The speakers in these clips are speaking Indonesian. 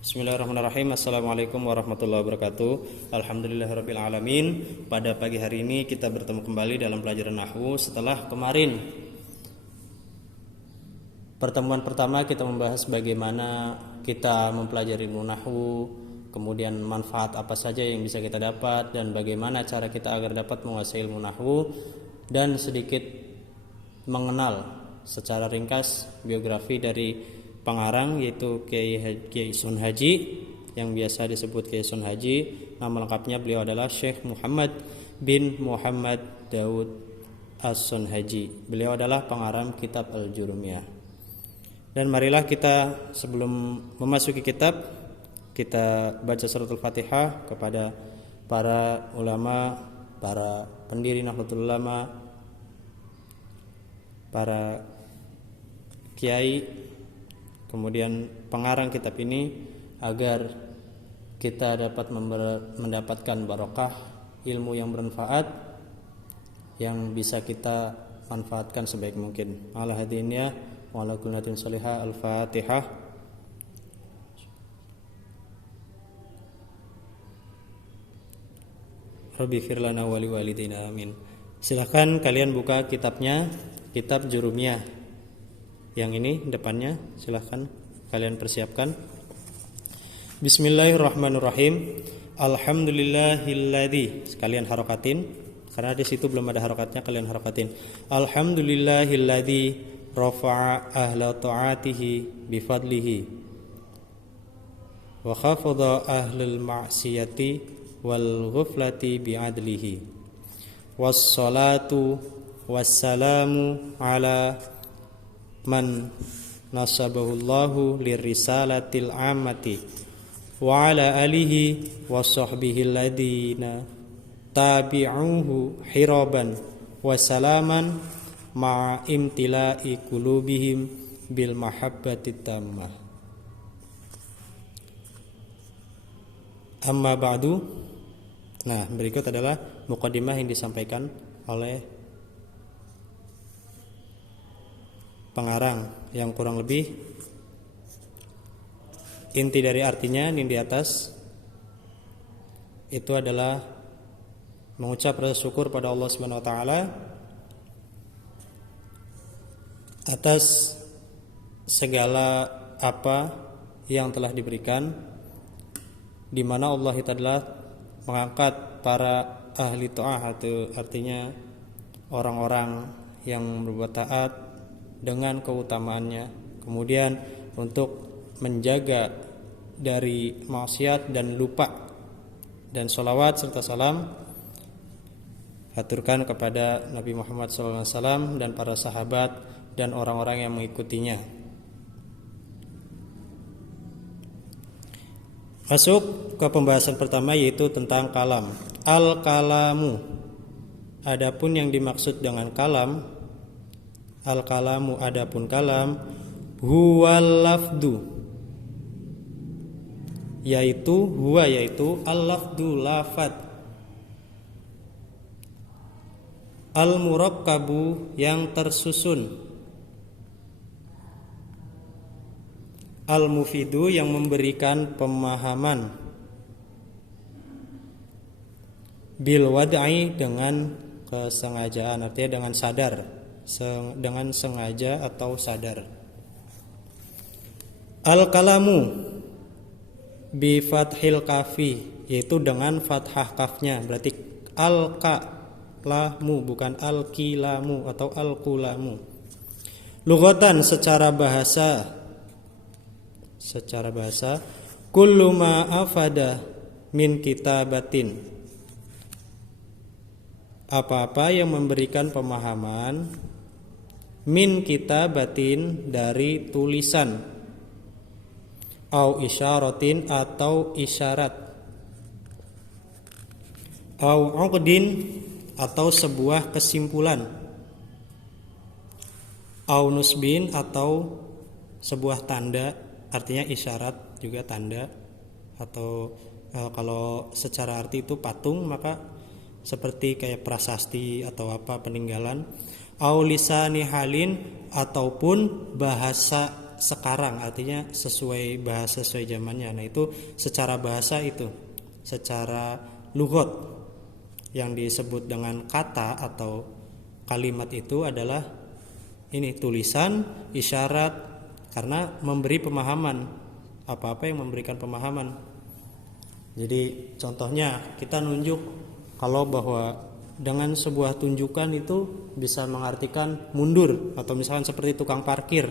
Bismillahirrahmanirrahim. Assalamualaikum warahmatullahi wabarakatuh. Alhamdulillahirabbil alamin. Pada pagi hari ini kita bertemu kembali dalam pelajaran nahwu setelah kemarin pertemuan pertama kita membahas bagaimana kita mempelajari ilmu nahwu, kemudian manfaat apa saja yang bisa kita dapat dan bagaimana cara kita agar dapat menguasai ilmu nahwu, dan sedikit mengenal secara ringkas biografi dari pengarang yaitu Kiai Sun Haji yang biasa disebut Kiai Sun Haji. Nama lengkapnya beliau adalah Syekh Muhammad bin Muhammad Daud As-Sun Haji. Beliau adalah pengarang kitab Al-Jurumiyah. Dan marilah kita sebelum memasuki kitab, kita baca suratul Fatihah kepada para ulama, para pendiri Nahdlatul Ulama, para kiai, kemudian pengarang kitab ini, agar kita dapat mendapatkan barokah ilmu yang bermanfaat yang bisa kita manfaatkan sebaik mungkin. Ala hadiniyah wa ala kullatin salihah. Al-Fatihah. Rabbi firlana wali walidina amin. Silahkan kalian buka kitabnya, kitab Jurumiyah. Yang ini depannya silahkan kalian persiapkan. Bismillahirrahmanirrahim. Alhamdulillahilladzi, sekalian harokatin karena di situ belum ada harokatnya, kalian harokatin. Alhamdulillahilladzi rafa'a ahla ta'atihi bifadlihi wa khafadha ahlal ma'siyati wal ghuflati bi'adlihi. Wassalatu wassalamu ala man nasabahullahu lirisalatil amati wa ala alihi wa sahbihi alladina tabi'uhu hiraban wa salaman ma'a imtila'i qulubihim bil mahabbati tammah. Amma ba'du. Nah, berikut adalah muqaddimah yang disampaikan oleh pengarang, yang kurang lebih inti dari artinya yang di atas itu adalah mengucap rasa syukur pada Allah Subhanahu wa taala atas segala apa yang telah diberikan, di mana Allah itu adalah mengangkat para ahli ta'ah, atau artinya orang-orang yang berbuat taat dengan keutamaannya, kemudian untuk menjaga dari maksiat dan lupa, dan sholawat serta salam haturkan kepada Nabi Muhammad SAW dan para sahabat dan orang-orang yang mengikutinya. Masuk ke pembahasan pertama, yaitu tentang kalam. Al-kalamu, adapun yang dimaksud dengan kalam, al-kalamu adapun kalam, huwal lafdu, yaitu huwa yaitu al-lafdu lafad, al-murakkabu yang tersusun, al-mufidu yang memberikan pemahaman, bil wad'i dengan kesengajaan, artinya dengan sadar, dengan sengaja atau sadar. Al-kalamu bi fathil kafi, yaitu dengan fathah kafnya, berarti al-kalamu bukan al-kilamu atau al-kulamu. Lughatan, secara bahasa kullu ma afada min kitabatin, apa-apa yang memberikan pemahaman, min kitabatin dari tulisan, au isyaratin atau isyarat, au uqdin atau sebuah kesimpulan, au nusbin atau sebuah tanda, artinya isyarat juga tanda, atau kalau secara arti itu patung, maka seperti kayak prasasti atau apa, peninggalan. Au lisani halin, ataupun bahasa sekarang, artinya sesuai bahasa, sesuai zamannya. Nah itu secara bahasa itu, secara lughat yang disebut dengan kata atau kalimat itu adalah ini tulisan, isyarat, karena memberi pemahaman, apa-apa yang memberikan pemahaman. Jadi contohnya kita nunjuk kalau bahwa dengan sebuah tunjukan itu bisa mengartikan mundur atau misalkan seperti tukang parkir.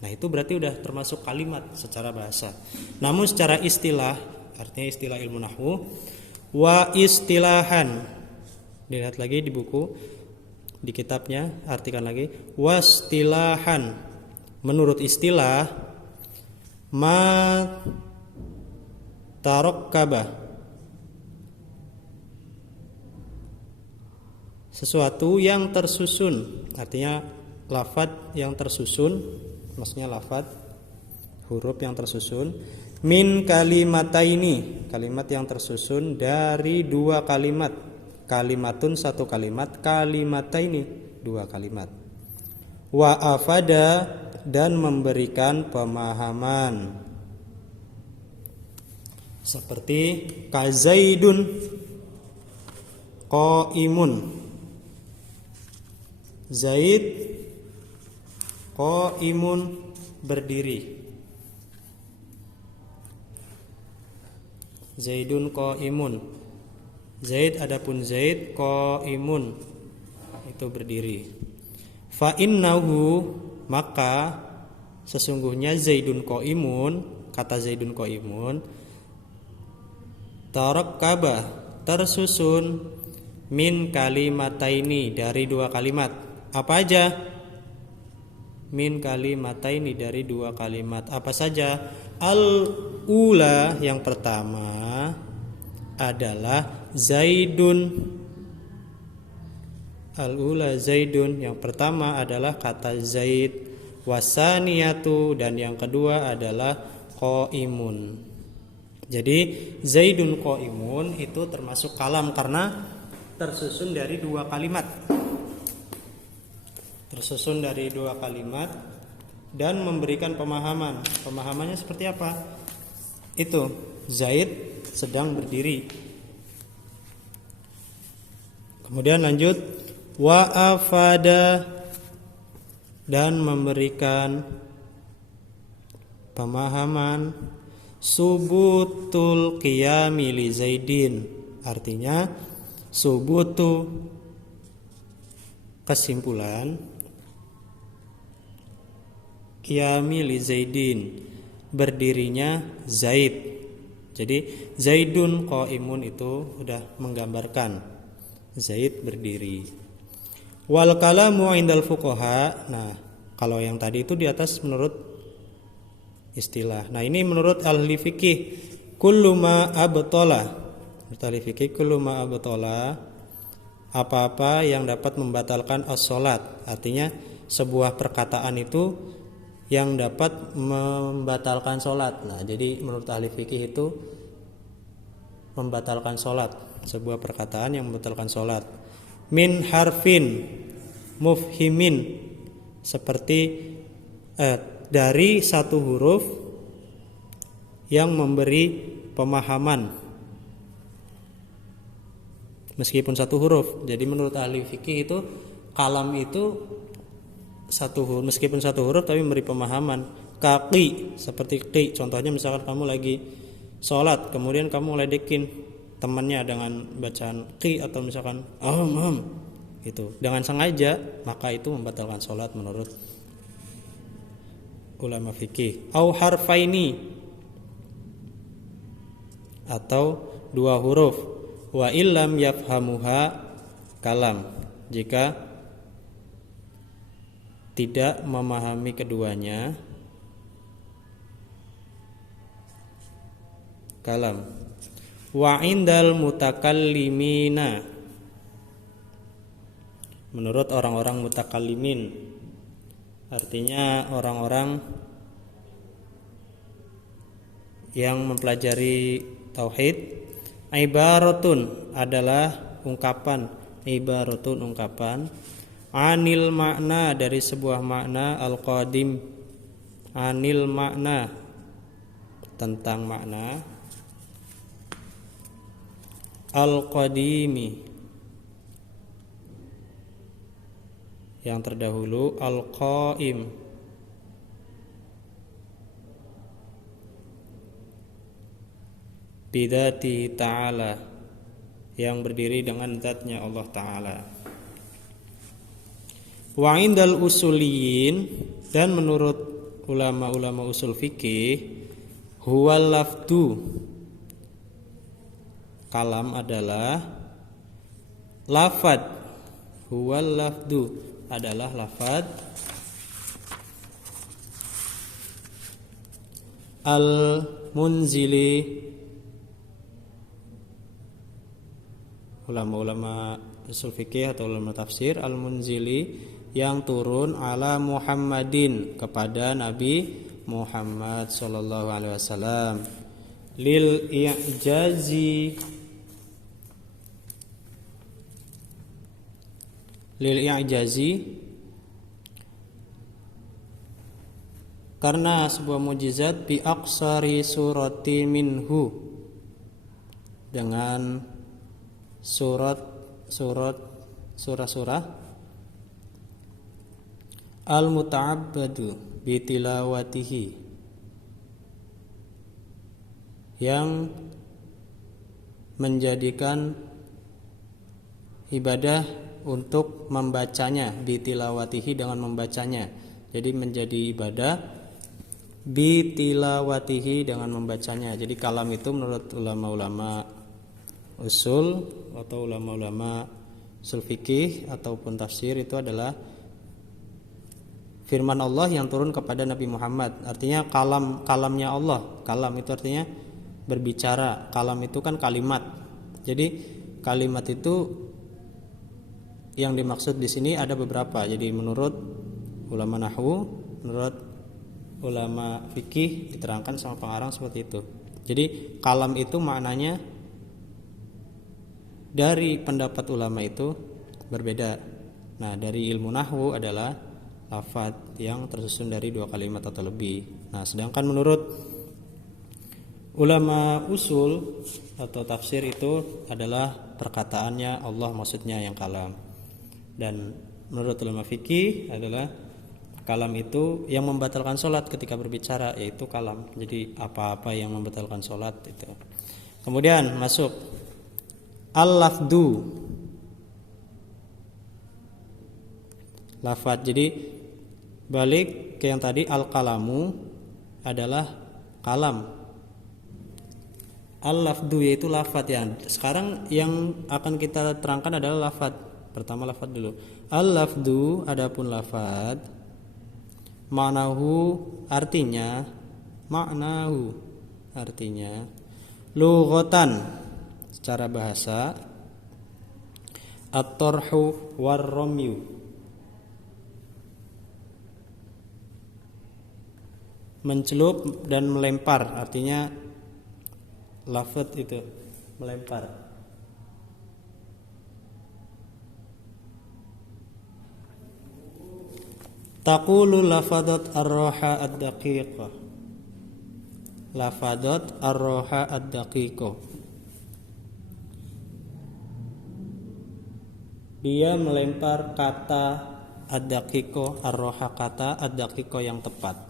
Nah itu berarti udah termasuk kalimat secara bahasa. Namun secara istilah, artinya istilah ilmu nahwu, wa istilahan. Dilihat lagi di buku, di kitabnya, artikan lagi, wastilahan. Menurut istilah, ma tarokkabah, sesuatu yang tersusun, artinya lafadz yang tersusun, maksudnya lafadz huruf yang tersusun, min kalimataini, kalimat yang tersusun dari dua kalimat, kalimatun satu kalimat, kalimataini dua kalimat, wa afada dan memberikan pemahaman, seperti kazaidun qaimun, Zaid qaimun berdiri, Zaidun qaimun, Zaid adapun Zaid qaimun itu berdiri. Fa innahu maka sesungguhnya Zaidun qaimun, kata Zaidun qaimun tarakkaba tersusun min kalimataini dari dua kalimat. Apa aja? Min kalimataini dari dua kalimat. Apa saja? Al-ula yang pertama adalah Zaidun. Al-ula Zaidun yang pertama adalah kata Zaid, wasaniyatu dan yang kedua adalah qaimun. Jadi Zaidun qaimun itu termasuk kalam karena tersusun dari dua kalimat. Tersusun dari dua kalimat dan memberikan pemahaman. Pemahamannya seperti apa? Itu Zaid sedang berdiri. Kemudian lanjut, wa afada dan memberikan pemahaman subutul qiyami li Zaidin, artinya subutu kesimpulan, qiyami li Zaidin berdirinya Zaid. Jadi Zaidun qaimun itu udah menggambarkan Zaid berdiri. Wal kalamu indal fuqaha. Nah, kalau yang tadi itu di atas menurut istilah. Nah, ini menurut ahli fikih, kullu ma abtala. Menurut ahli fikih kullu ma abtala, apa-apa yang dapat membatalkan as-salat. Artinya sebuah perkataan itu yang dapat membatalkan sholat. Nah, jadi menurut ahli fikih itu membatalkan sholat, sebuah perkataan yang membatalkan sholat. Min harfin mufhimin, seperti dari satu huruf yang memberi pemahaman, meskipun satu huruf. Jadi menurut ahli fikih itu kalam itu satu huruf, meskipun satu huruf tapi memberi pemahaman. Kaqi, seperti qi, contohnya misalkan kamu lagi sholat kemudian kamu ledekin temannya dengan bacaan qi atau misalkan gitu dengan sengaja, maka itu membatalkan sholat menurut ulama fikih. Au harfaini, atau dua huruf. Wa illam yafhamuha kalam, jika tidak memahami keduanya kalam. Wa indal mutakallimina, menurut orang-orang mutakallimin, artinya orang-orang yang mempelajari tauhid, ibaratun adalah ungkapan, ibaratun ungkapan, anil makna dari sebuah makna, al-qadim anil makna, tentang makna, al-qadimi, yang terdahulu, al-qaim, bidzati ta'ala, yang berdiri dengan zatnya Allah Ta'ala. Wa indal usuliyin, dan menurut ulama-ulama usul fikih, huwal lafdu, kalam adalah lafad, huwal lafdu adalah lafad, al-munzili, ulama-ulama usul fikih atau ulama tafsir, al-munzili, yang turun ala Muhammadin, kepada Nabi Muhammad sallallahu alaihi wasallam, lil i'jazi, karena sebuah mukjizat, bi aqsari surati minhu, dengan surah-surah al-muta'abbadu bitilawatihi, yang menjadikan ibadah untuk membacanya, bitilawatihi, dengan membacanya. Jadi menjadi ibadah bitilawatihi, dengan membacanya. Jadi kalam itu menurut ulama-ulama usul atau ulama-ulama usul fikih ataupun tafsir itu adalah firman Allah yang turun kepada Nabi Muhammad. Artinya kalamnya Allah. Kalam itu artinya berbicara. Kalam itu kan kalimat. Jadi kalimat itu yang dimaksud di sini ada beberapa. Jadi menurut ulama nahwu, menurut ulama fikih diterangkan sama pengarang seperti itu. Jadi kalam itu maknanya dari pendapat ulama itu berbeda. Nah, dari ilmu nahwu adalah lafad yang tersusun dari 2 kalimat atau lebih. Nah, sedangkan menurut ulama usul atau tafsir itu adalah perkataannya Allah, maksudnya yang kalam. Dan menurut ulama fikih adalah kalam itu yang membatalkan sholat ketika berbicara, yaitu kalam. Jadi apa-apa yang membatalkan sholat itu. Kemudian masuk al-lafdu, lafad. Jadi balik ke yang tadi, al-kalamu adalah kalam, al-lafdu yaitu lafad. Ya, sekarang yang akan kita terangkan adalah lafad. Pertama lafad dulu. Al-lafdu adapun lafad, maknahu artinya, lughatan secara bahasa, at-tarhu war-ramyu, mencelup dan melempar. Artinya lafaz itu melempar. Taqulu lafadat ar-roha ad-daqiqah, lafadat ar-roha ad-daqiqah, dia melempar kata ad-daqiqah, ar-roha kata ad-daqiqah yang tepat.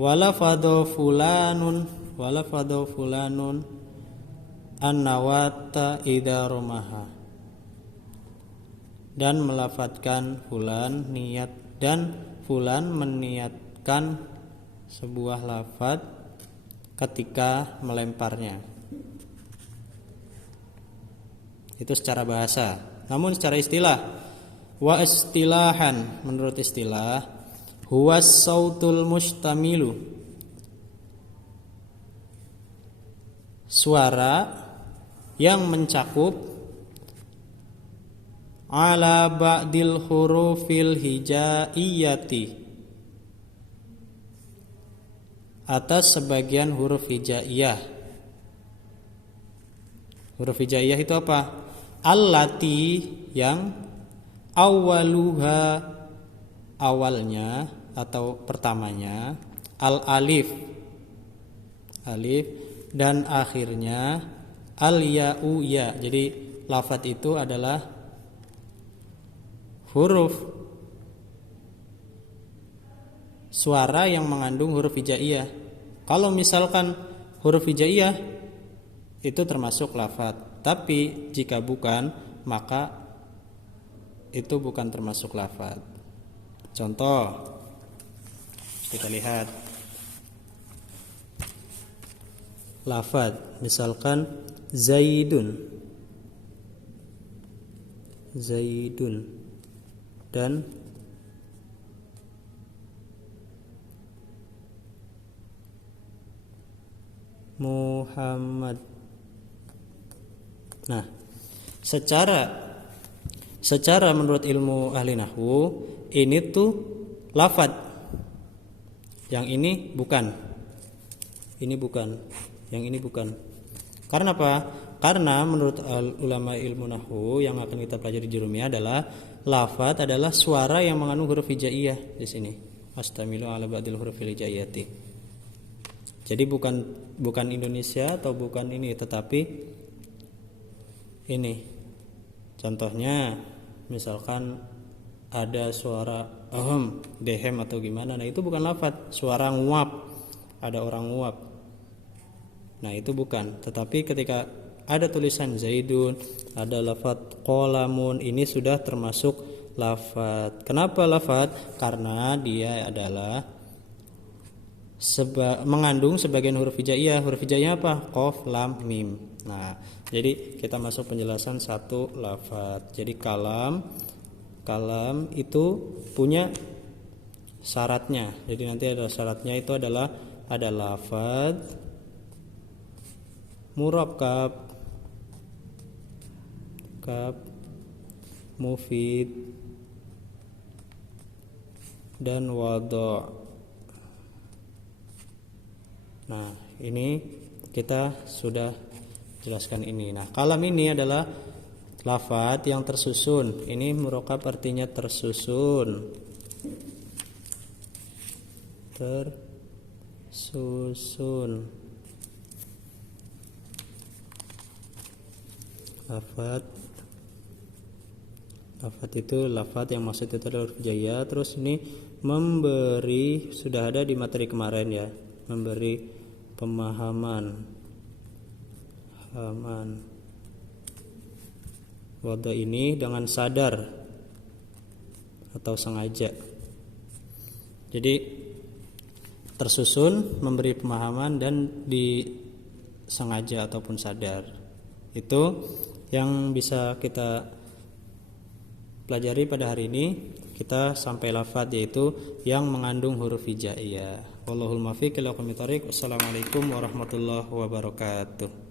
Walafadhu fulanun an-nawata idza rumaha, dan melafatkan fulan niat, dan fulan meniatkan sebuah lafaz ketika melemparnya. Itu secara bahasa. Namun secara istilah, wa istilahan, menurut istilah, huwas sautul mustamilu, suara yang mencakup, ala ba'dil hurufil hijaiyati, atas sebagian huruf hijaiyah. Huruf hijaiyah itu apa? Allati, yang awaluha, awalnya, atau pertamanya al-alif, alif, dan akhirnya al-ya'u, ya. Jadi lafadz itu adalah huruf suara yang mengandung huruf hijaiyah. Kalau misalkan huruf hijaiyah itu termasuk lafadz, tapi jika bukan maka itu bukan termasuk lafadz. Contoh, kita lihat lafadz, misalkan zaidun, zaidun, dan Muhammad. Nah, secara menurut ilmu ahli nahwu ini tuh lafadz, yang ini bukan, ini bukan, yang ini bukan. Karena apa? Karena menurut ulama ilmu nahwu yang akan kita pelajari di Jurumiyah adalah lafadz adalah suara yang mengandung huruf hijaiyah di sini. Astamilu ala ba'dil hurufil hijaiyati. Jadi bukan Indonesia atau bukan ini, tetapi ini. Contohnya misalkan ada suara dehem atau gimana, nah itu bukan lafadz, suara nguap, ada orang nguap. Nah itu bukan, tetapi ketika ada tulisan zaidun, ada lafadz qalamun, ini sudah termasuk lafadz. Kenapa lafadz? Karena dia adalah mengandung sebagian huruf hijaiyah. Huruf hijaiyah apa? Qaf, lam, mim. Nah, jadi kita masuk penjelasan satu lafadz. Jadi kalam itu punya syaratnya. Jadi nanti ada syaratnya, itu adalah ada lafadz murakkab, mufid, dan wadha'. Nah, ini kita sudah jelaskan ini. Nah, kalam ini adalah lafadz yang tersusun. Ini murakkab artinya tersusun. Tersusun. Lafadz itu lafadz yang maksud itu adalah huruf hijaiyah. Terus ini memberi, sudah ada di materi kemarin ya, memberi pemahaman, wadha ini dengan sadar atau sengaja. Jadi tersusun, memberi pemahaman, dan disengaja ataupun sadar. Itu yang bisa kita pelajari pada hari ini. Kita sampai lafadz yaitu yang mengandung huruf hijaiyah. Wallahul muwaffiq ila aqwamit thoriq. Wassalamualaikum warahmatullahi wabarakatuh.